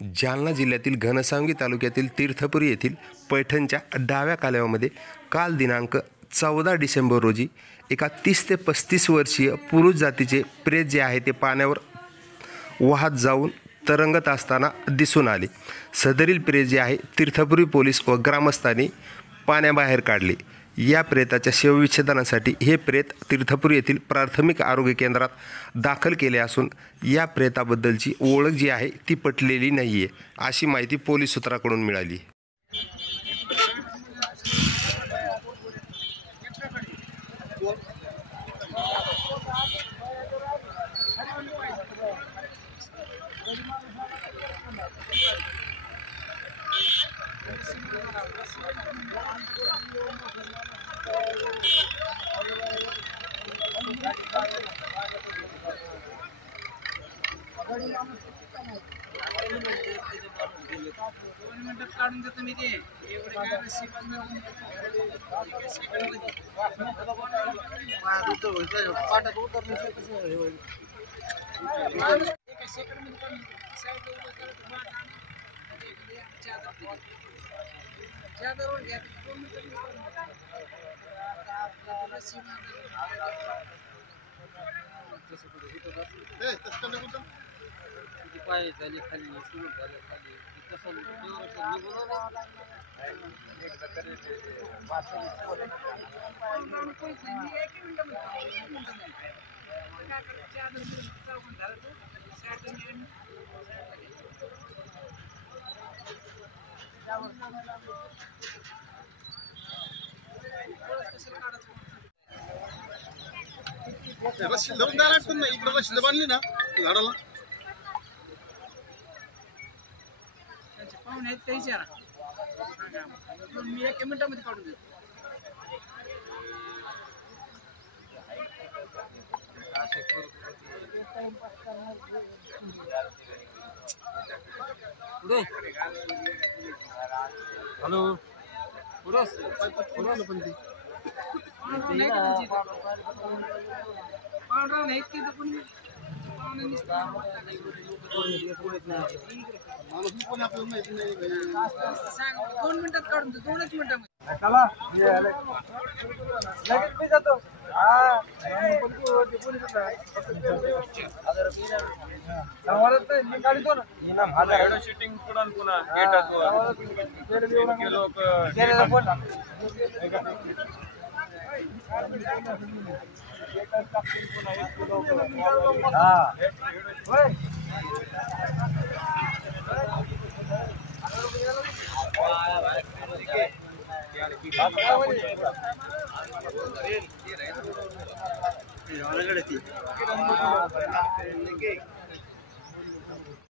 जालना जिल्ह्यातील घनसावंगी तालुक्यातील तीर्थपुरी येथील पैठणच्या डाव्या कालव्यामध्ये काल दिनांक 14 डिसेंबर रोजी एका 30 ते 35 वर्षीय पुरुष जातीचे प्रेत जे आहे ते पाण्यावर वाहत जाऊन तरंगत असताना दिसून आले। सदरील प्रेत जे आहे तीर्थपुरी पोलीस व ग्रामस्थांनी पाण्याबाहेर काढले। या प्रेताच्या शवविच्छेदनासाठी हे प्रेत तीर्थपुरी येथील प्राथमिक आरोग्य केंद्रात दाखल केले असून या प्रेताबद्दलची ओळख जी आहे ती पटलेली नाहीये अशी माहिती पोलीस सूत्राकडून मिळाली। काढून देतो मी ते एवढे काय नशीब पाय झाले खाली सुरू झालं खाली तसं रस्सी धरून द्यायला लागतं ना, इकडे रस्सी बांधली ना झाडाला पाहुणे आहेत ते विचारा मी 1 मिनिटामध्ये काढून देतो। हॅलो दोन मिनिटात काढून दे, 2च मिनिटामध्ये ती